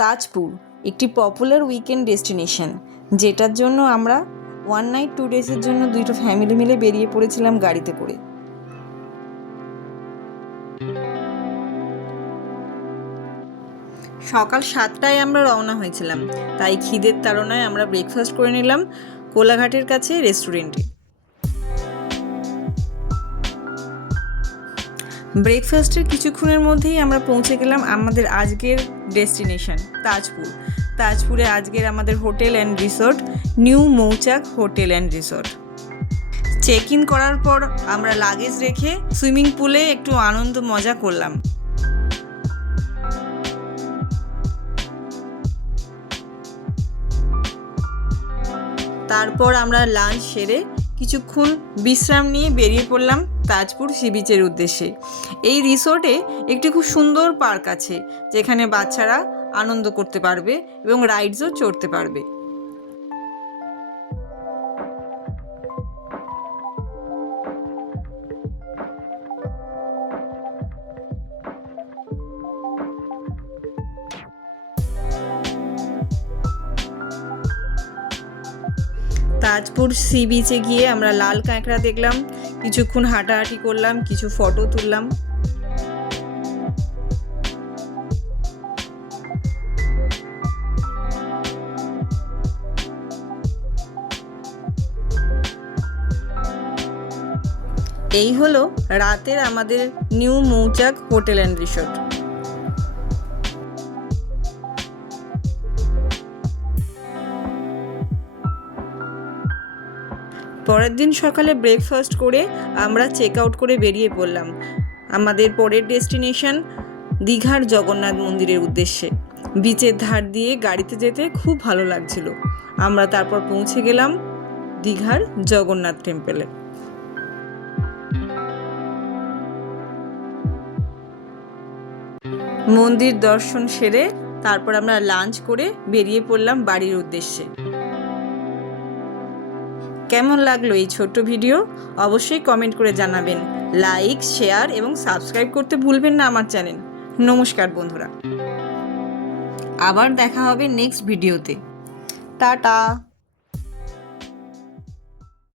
তাজপুর একটি popular weekend destination, যেটার জন্য আমরা 1 নাইট 2 ডেজের জন্য দুটো ফ্যামিলি মিলে বেরিয়ে পড়েছিলাম গাড়িতে করে। সকাল 7টায় আমরা রওনা হয়েছিলাম, তাই খিদের তাড়নায় আমরা ব্রেকফাস্ট করে নিলাম কোলাঘাটের কাছে রেস্টুরেন্টে। ব্রেকফাস্টের কিছুক্ষণের মধ্যেই আমরা পৌঁছে গেলাম আমাদের আজকের ডেস্টিনেশন তাজপুর। তাজপুরে আজকের আমাদের hotel and resort new Mouchak hotel and resort. Check in করার পর আমরা লাগেজ রেখে সুইমিং পুলে একটু আনন্দ মজা করলাম। তারপর আমরা লাঞ্চ সেরে কিছুক্ষণ বিশ্রাম নিয়ে বেরিয়ে পড়লাম তাজপুর সি বিচের উদ্দেশ্যে। এই রিসোর্টে একটি খুব সুন্দর পার্ক আছে, যেখানে বাচ্চারা আনন্দ করতে পারবে এবং রাইডসও চড়তে পারবে। তাজপুর সি বিচে গিয়ে আমরা লাল কাঁকড়া দেখলাম, কিছুক্ষণ হাঁটাহাঁটি করলাম, কিছু ফটো তুললাম। এই হলো রাতের আমাদের new Mouchak hotel and resort. পরের দিন সকালে ব্রেকফাস্ট করে আমরা চেক আউট করে বেরিয়ে পড়লাম আমাদের পরের ডেস্টিনেশন দীঘার জগন্নাথ মন্দিরের উদ্দেশ্যে। বিচের ধার দিয়ে গাড়িতে যেতে খুব ভালো লাগছিল। আমরা তারপর পৌঁছে গেলাম দীঘার জগন্নাথ টেম্পলে। মন্দির দর্শন সেরে তারপর আমরা লাঞ্চ করে বেরিয়ে পড়লাম বাড়ির উদ্দেশ্যে। কেমন লাগলো এই ছোট্ট ভিডিও অবশ্যই কমেন্ট করে জানাবেন। লাইক, শেয়ার এবং সাবস্ক্রাইব করতে ভুলবেন না আমার চ্যানেল। নমস্কার বন্ধুরা, আবার দেখা হবে নেক্সট ভিডিওতে। টাটা।